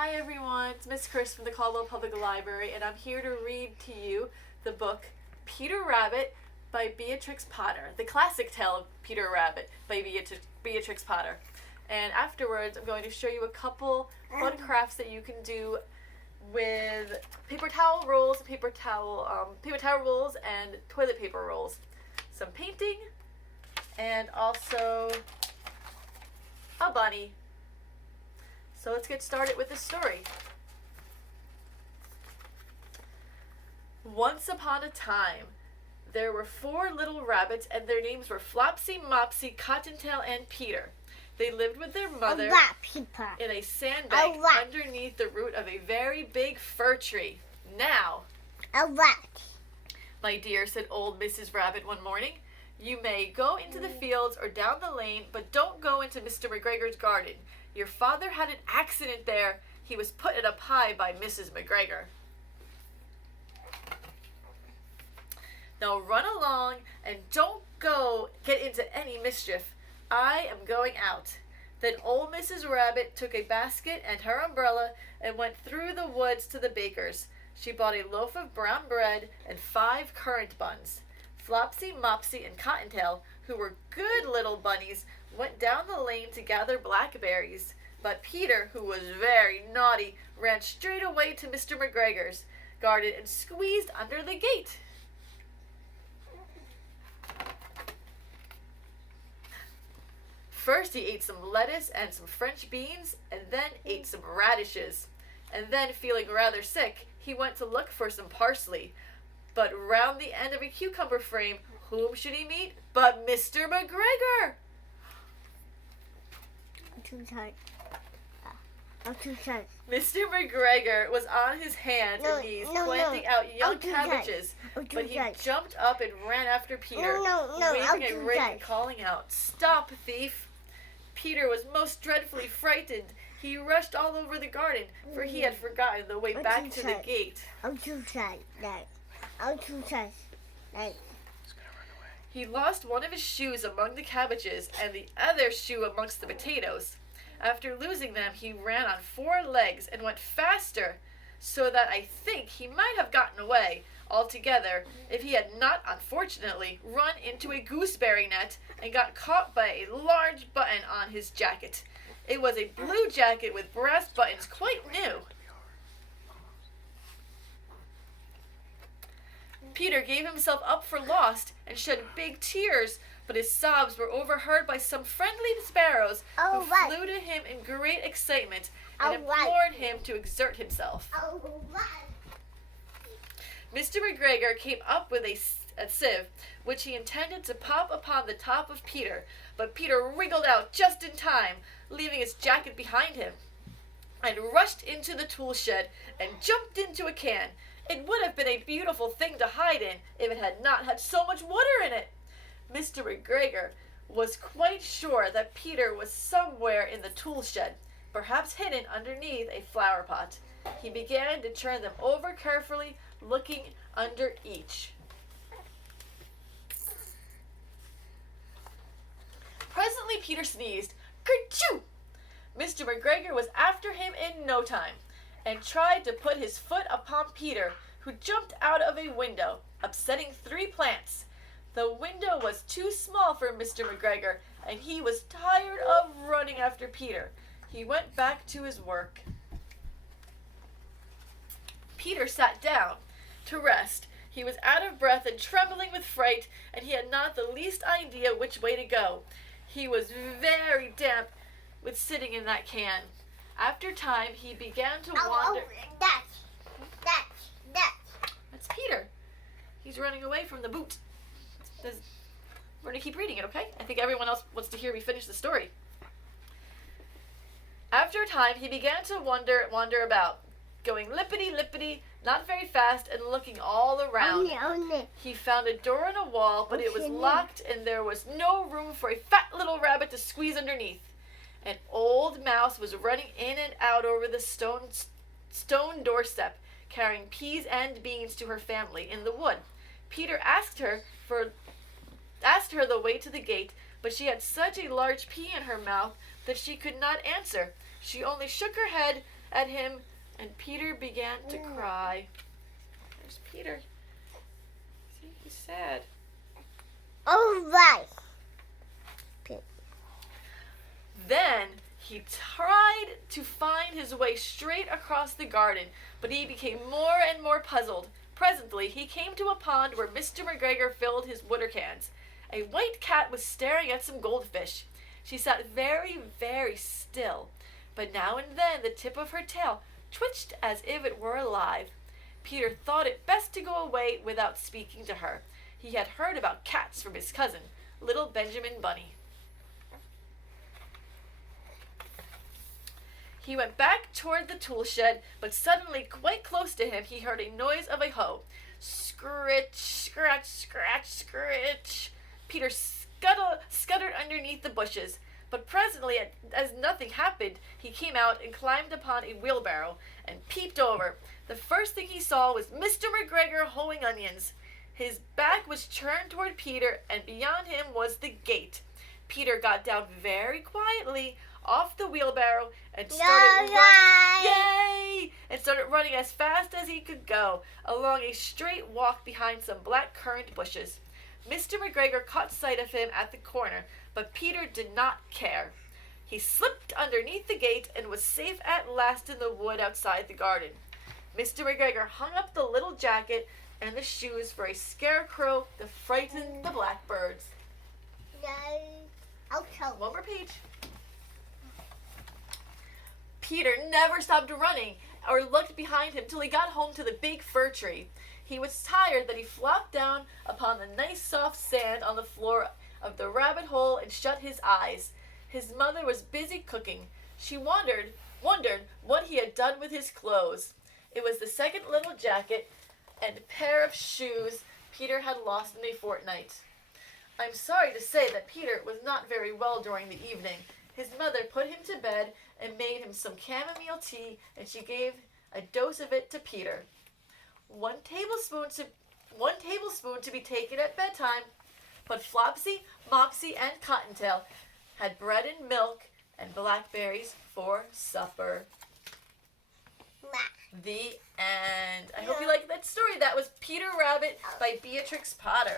Hi everyone, it's Miss Kris from the Caldwell Public Library, and I'm here to read to you the book Peter Rabbit by Beatrix Potter, the classic tale of Peter Rabbit by Beatrix Potter. And afterwards, I'm going to show you a couple fun crafts that you can do with paper towel rolls, paper towel rolls, and toilet paper rolls. Some painting, and also a bunny. So let's get started with the story. Once upon a time, there were 4 little rabbits, and their names were Flopsy, Mopsy, Cottontail, and Peter. They lived with their mother in a sandbank underneath the root of a very big fir tree. Now, my dear, said old Mrs. Rabbit one morning, you may go into the fields or down the lane, but don't go into Mr. McGregor's garden. Your father had an accident there. He was put in a pie by Mrs. McGregor. Now run along and don't go get into any mischief. I am going out. Then old Mrs. Rabbit took a basket and her umbrella and went through the woods to the baker's. She bought a loaf of brown bread and 5 currant buns. Flopsy, Mopsy, and Cottontail, who were good little bunnies, went down the lane to gather blackberries. But Peter, who was very naughty, ran straight away to Mr. McGregor's garden and squeezed under the gate. First he ate some lettuce and some French beans, and then ate some radishes. And then, feeling rather sick, he went to look for some parsley. But round the end of a cucumber frame, whom should he meet but Mr. McGregor? I'm too tired. Mr. McGregor was on his hands and knees planting out young cabbages, but he jumped up and ran after Peter, waving a rake and calling out, "Stop, thief!" Peter was most dreadfully frightened. He rushed all over the garden, for he had forgotten the way back to the gate. I'm too tired. I'm too tired. He lost one of his shoes among the cabbages and the other shoe amongst the potatoes. After losing them, he ran on 4 legs and went faster, so that I think he might have gotten away altogether if he had not, unfortunately, run into a gooseberry net and got caught by a large button on his jacket. It was a blue jacket with brass buttons, quite new. Peter gave himself up for lost and shed big tears, but his sobs were overheard by some friendly sparrows who flew to him in great excitement and implored him to exert himself. Mr. McGregor came up with a sieve, which he intended to pop upon the top of Peter, but Peter wriggled out just in time, leaving his jacket behind him, and rushed into the tool shed and jumped into a can. It would have been a beautiful thing to hide in if it had not had so much water in it. Mr. McGregor was quite sure that Peter was somewhere in the tool shed, perhaps hidden underneath a flower pot. He began to turn them over carefully, looking under each. Presently Peter sneezed. Kerchoo! Mr. McGregor was after him in no time, and tried to put his foot upon Peter, who jumped out of a window, upsetting 3 plants. The window was too small for Mr. McGregor, and he was tired of running after Peter. He went back to his work. Peter sat down to rest. He was out of breath and trembling with fright, and he had not the least idea which way to go. He was very damp with sitting in that can. After time, he began to wander. That's Peter. He's running away from the boot. We're going to keep reading it, okay? I think everyone else wants to hear me finish the story. After a time, he began to wander about, going lippity-lippity, not very fast, and looking all around. He found a door in a wall, but it was locked, and there was no room for a fat little rabbit to squeeze underneath. An old mouse was running in and out over the stone doorstep, carrying peas and beans to her family in the wood. Peter asked her the way to the gate, but she had such a large pea in her mouth that she could not answer. She only shook her head at him, and Peter began to cry. There's Peter. See, he's sad. All right. Then he tried to find his way straight across the garden, but he became more and more puzzled. Presently, he came to a pond where Mr. McGregor filled his water cans. A white cat was staring at some goldfish. She sat very, very still, but now and then the tip of her tail twitched as if it were alive. Peter thought it best to go away without speaking to her. He had heard about cats from his cousin, little Benjamin Bunny. He went back toward the tool shed, but suddenly, quite close to him, he heard a noise of a hoe. Scritch, scratch, scratch, scritch. Peter scuttered underneath the bushes, but presently, as nothing happened, he came out and climbed upon a wheelbarrow and peeped over. The first thing he saw was Mr. McGregor hoeing onions. His back was turned toward Peter, and beyond him was the gate. Peter got down very quietly off the wheelbarrow and started running as fast as he could go along a straight walk behind some black currant bushes. Mr. McGregor caught sight of him at the corner, but Peter did not care. He slipped underneath the gate and was safe at last in the wood outside the garden. Mr. McGregor hung up the little jacket and the shoes for a scarecrow to frighten the blackbirds. One more page. Peter never stopped running or looked behind him till he got home to the big fir tree. He was tired that he flopped down upon the nice soft sand on the floor of the rabbit hole and shut his eyes. His mother was busy cooking. She wondered what he had done with his clothes. It was the second little jacket and pair of shoes Peter had lost in a fortnight. I'm sorry to say that Peter was not very well during the evening. His mother put him to bed and made him some chamomile tea, and she gave a dose of it to Peter. One tablespoon to be taken at bedtime. But Flopsy, Mopsy, and Cottontail had bread and milk and blackberries for supper. The end. I hope you liked that story. That was Peter Rabbit by Beatrix Potter.